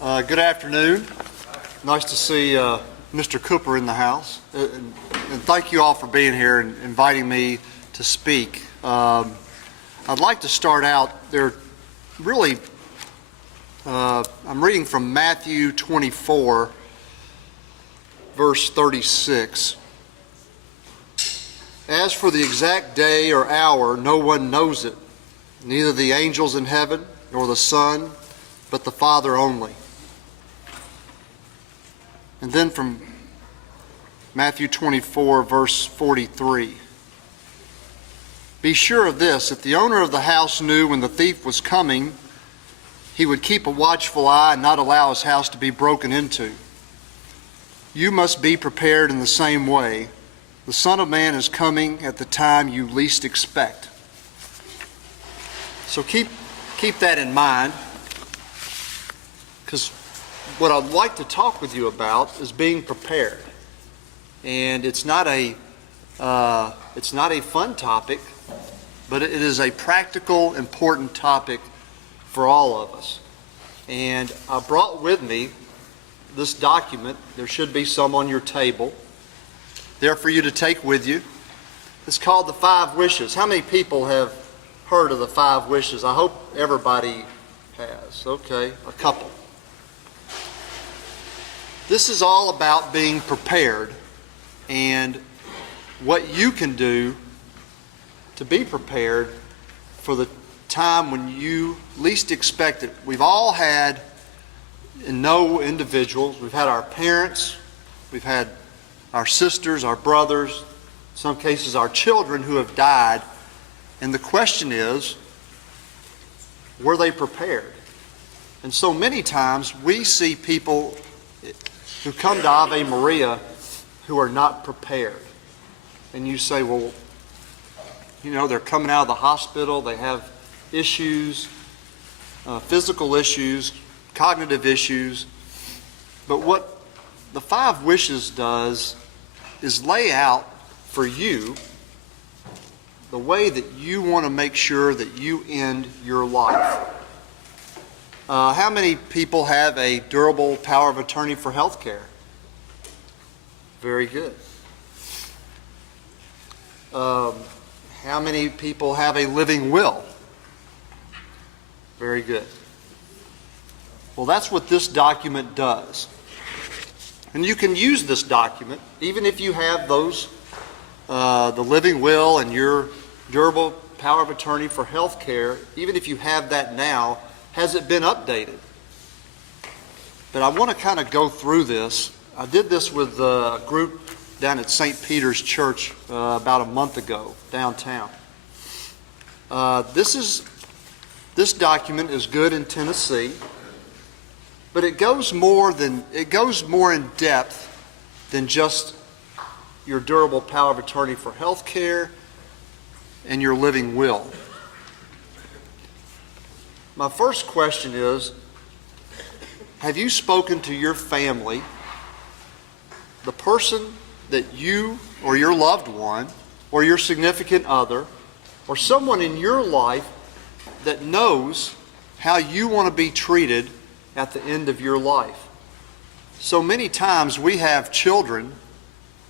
Good afternoon. Nice to see Mr. Cooper in the house. And thank you all for being here and inviting me to speak. I'd like to start out, I'm reading from Matthew 24, verse 36. As for the exact day or hour, no one knows it, neither the angels in heaven nor the Son, but the Father only. And then from Matthew 24, verse 43. Be sure of this, if the owner of the house knew when the thief was coming, he would keep a watchful eye and not allow his house to be broken into. You must be prepared in the same way. The Son of Man is coming at the time you least expect. So keep that in mind, because what I'd like to talk with you about is being prepared. And it's not a fun topic, but it is a practical, important topic for all of us. And I brought with me this document. There should be some on your table there for you to take with you. It's called the 5 Wishes. How many people have heard of the 5 Wishes? I hope everybody has. Okay, a couple. This is all about being prepared and what you can do to be prepared for the time when you least expect it. We've all had, and know individuals, we've had our parents, we've had our sisters, our brothers, in some cases our children who have died. And the question is, were they prepared? And so many times we see people who come to Ave Maria who are not prepared. And you say, well, they're coming out of the hospital, they have issues, physical issues, cognitive issues. But what the 5 Wishes does is lay out for you the way that you want to make sure that you end your life. How many people have a durable power of attorney for health care? Very good. How many people have a living will? Very good. Well, that's what this document does. And you can use this document, even if you have those, the living will and your durable power of attorney for health care, even if you have that now, has it been updated? But I want to kind of go through this. I did this with a group down at St. Peter's Church about a month ago, downtown. This document is good in Tennessee, but it goes more in depth than just your durable power of attorney for health care and your living will. My first question is, have you spoken to your family, the person that you or your loved one or your significant other or someone in your life that knows how you want to be treated at the end of your life? So many times we have children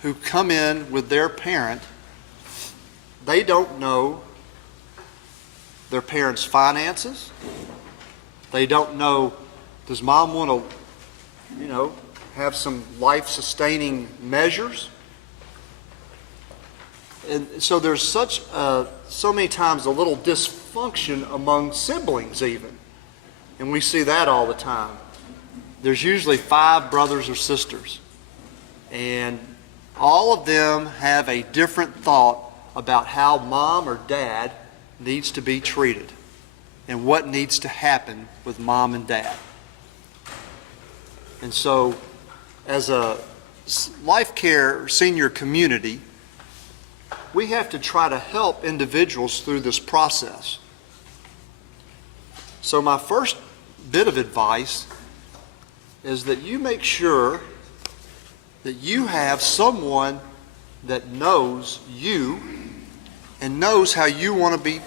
who come in with their parent. They don't know their parents' finances. They don't know, does mom want to, have some life-sustaining measures? And so there's so many times a little dysfunction among siblings even. And we see that all the time. There's usually 5 brothers or sisters. And all of them have a different thought about how mom or dad needs to be treated and what needs to happen with mom and dad. And so as a life care senior community, we have to try to help individuals through this process. So my first bit of advice is that you make sure that you have someone that knows you and knows how you want to be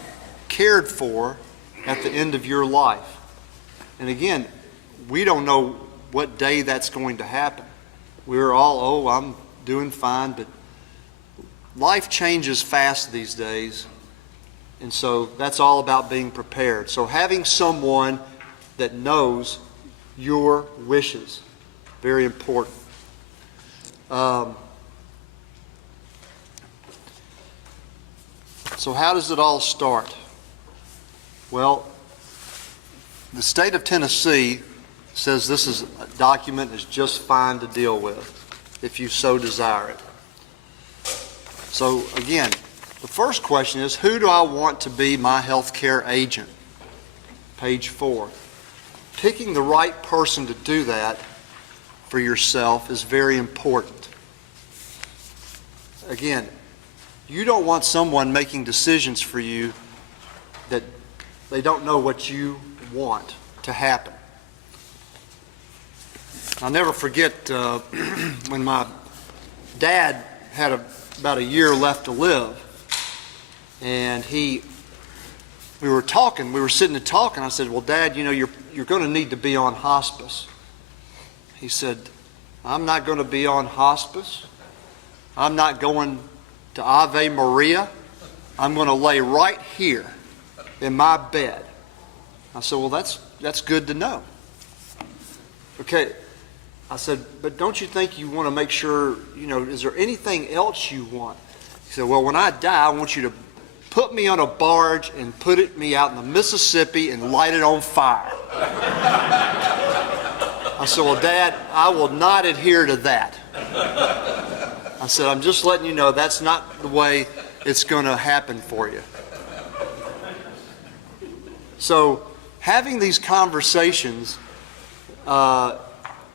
cared for at the end of your life. And again, we don't know what day that's going to happen. We're all, oh, I'm doing fine, but life changes fast these days. And so that's all about being prepared. So having someone that knows your wishes, very important. So how does it all start? Well, the state of Tennessee says this is a document is just fine to deal with if you so desire it. So again, the first question is, who do I want to be my health care agent? Page 4. Picking the right person to do that for yourself is very important. Again, you don't want someone making decisions for you that they don't know what you want to happen. I'll never forget when my dad had about a year left to live, and we were sitting and talking. I said, well, Dad, you're going to need to be on hospice. He said, I'm not going to be on hospice. I'm not going to Ave Maria. I'm going to lay right here in my bed. I said, well, that's good to know. Okay. I said, but don't you think you want to make sure, is there anything else you want? He said, well, when I die, I want you to put me on a barge and put me out in the Mississippi and light it on fire. I said, well, Dad, I will not adhere to that. I said, I'm just letting you know that's not the way it's going to happen for you. So having these conversations,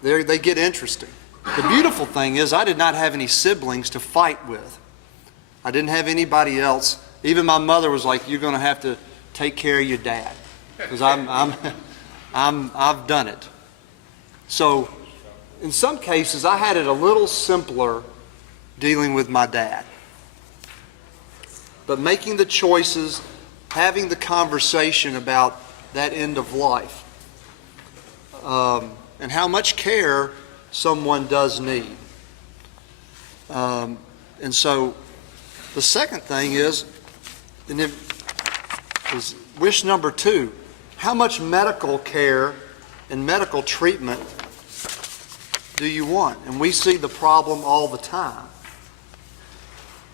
they get interesting. The beautiful thing is I did not have any siblings to fight with. I didn't have anybody else. Even my mother was like, you're going to have to take care of your dad, because I've done it. So in some cases I had it a little simpler dealing with my dad. But making the choices, having the conversation about that end of life, and how much care someone does need. And so the second thing is wish number 2, how much medical care and medical treatment do you want? And we see the problem all the time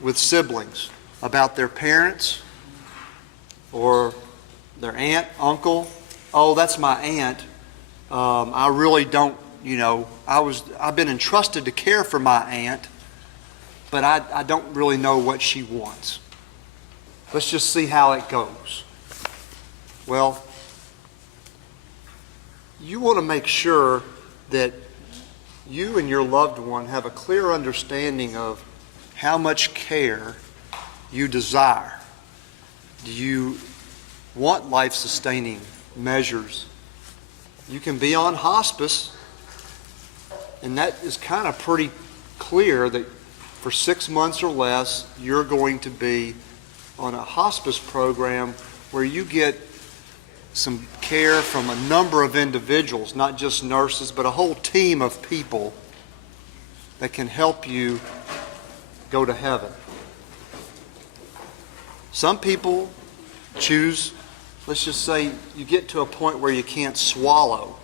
with siblings about their parents or their aunt, uncle. Oh, that's my aunt. I really don't, I've been entrusted to care for my aunt, but I don't really know what she wants. Let's just see how it goes. Well, you want to make sure that you and your loved one have a clear understanding of how much care you desire. Do you want life-sustaining measures? You can be on hospice, and that is kind of pretty clear that for 6 months or less, you're going to be on a hospice program where you get some care from a number of individuals, not just nurses, but a whole team of people that can help you go to heaven. Some people choose, let's just say you get to a point where you can't swallow.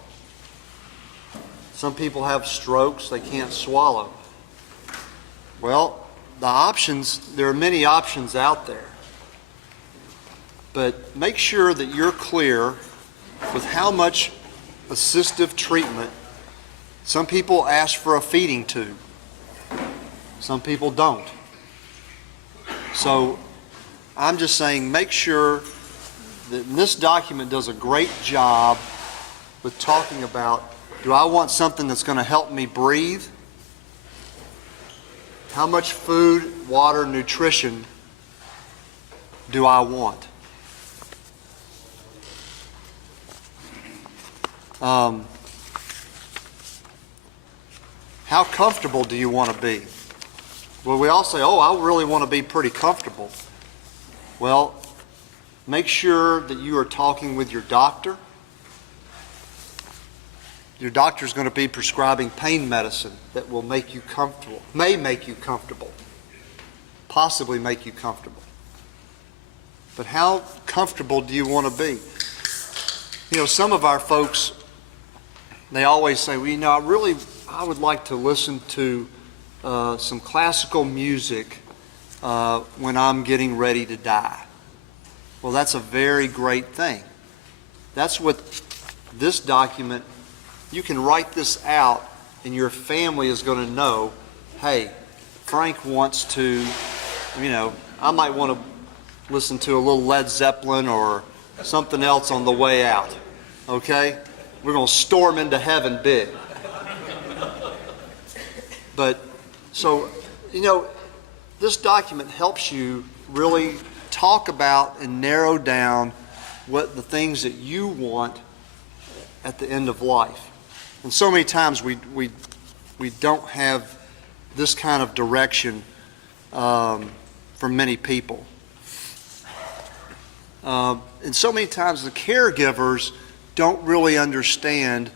Some people have strokes, they can't swallow. Well, there are many options out there. But make sure that you're clear with how much assistive treatment. Some people ask for a feeding tube. Some people don't. So I'm just saying, make sure that this document does a great job with talking about, do I want something that's going to help me breathe? How much food, water, nutrition do I want? How comfortable do you want to be? Well, we all say, oh, I really want to be pretty comfortable. Well, make sure that you are talking with your doctor. Your doctor's going to be prescribing pain medicine that will make you comfortable, may make you comfortable, possibly make you comfortable. But how comfortable do you want to be? You know, some of our folks, they always say, well, you know, I would like to listen to some classical music when I'm getting ready to die. Well, that's a very great thing. That's what this document, you can write this out and your family is going to know, hey, Frank wants to, you know, I might want to listen to a little Led Zeppelin or something else on the way out. Okay? We're going to storm into heaven big. But, so, you know, this document helps you really talk about and narrow down what the things that you want at the end of life. And so many times we don't have this kind of direction for many people. And so many times the caregivers don't really understand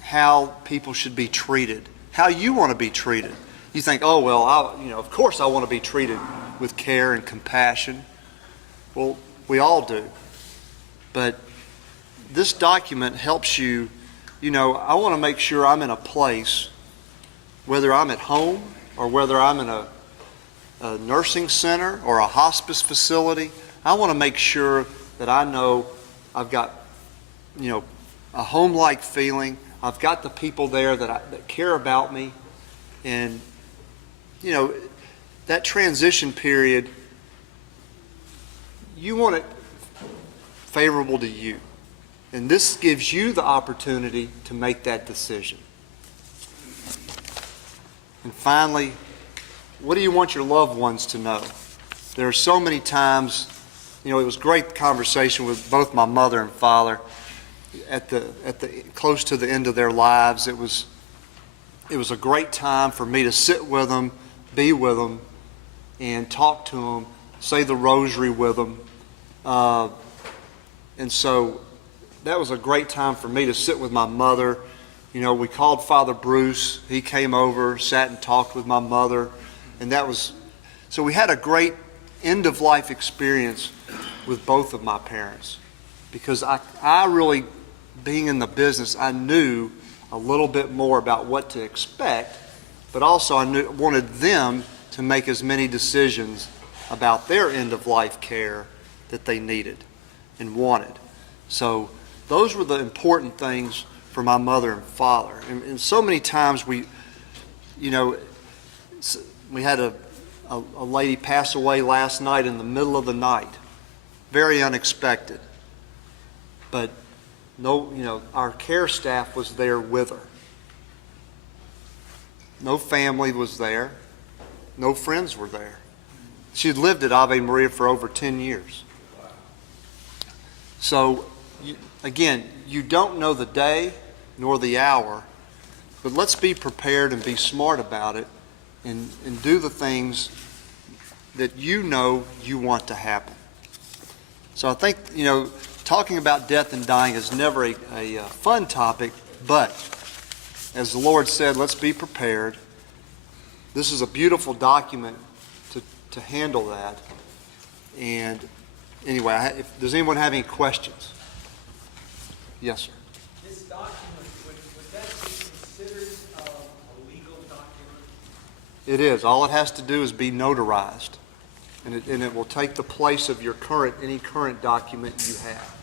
how people should be treated, how you want to be treated. You think, oh, well, of course I want to be treated with care and compassion. Well, we all do. But this document helps you, you know, I want to make sure I'm in a place, whether I'm at home or whether I'm in a nursing center or a hospice facility, I want to make sure that I know I've got, you know, a home-like feeling. I've got the people there that care about me. And, you know, that transition period, you want it favorable to you. And this gives you the opportunity to make that decision. And finally, what do you want your loved ones to know? There are so many times, you know, it was a great conversation with both my mother and father at the close to the end of their lives. It was a great time for me to sit with them, be with them, and talk to them, say the rosary with them. And so that was a great time for me to sit with my mother. You know, we called Father Bruce. He came over, sat and talked with my mother. And so we had a great end-of-life experience with both of my parents. Because I really, being in the business, I knew a little bit more about what to expect, but also I wanted them to make as many decisions about their end-of-life care that they needed and wanted. So those were the important things for my mother and father. And so many times we had a lady pass away last night in the middle of the night. Very unexpected. But our care staff was there with her. No family was there. No friends were there. She had lived at Ave Maria for over 10 years. So, again, you don't know the day nor the hour, but let's be prepared and be smart about it and do the things that you know you want to happen. So I think, talking about death and dying is never a fun topic, but as the Lord said, let's be prepared. This is a beautiful document to handle that. And anyway, does anyone have any questions? Yes, sir. This document, would that be considered a legal document? It is. All it has to do is be notarized. And it will take the place of any current document you have.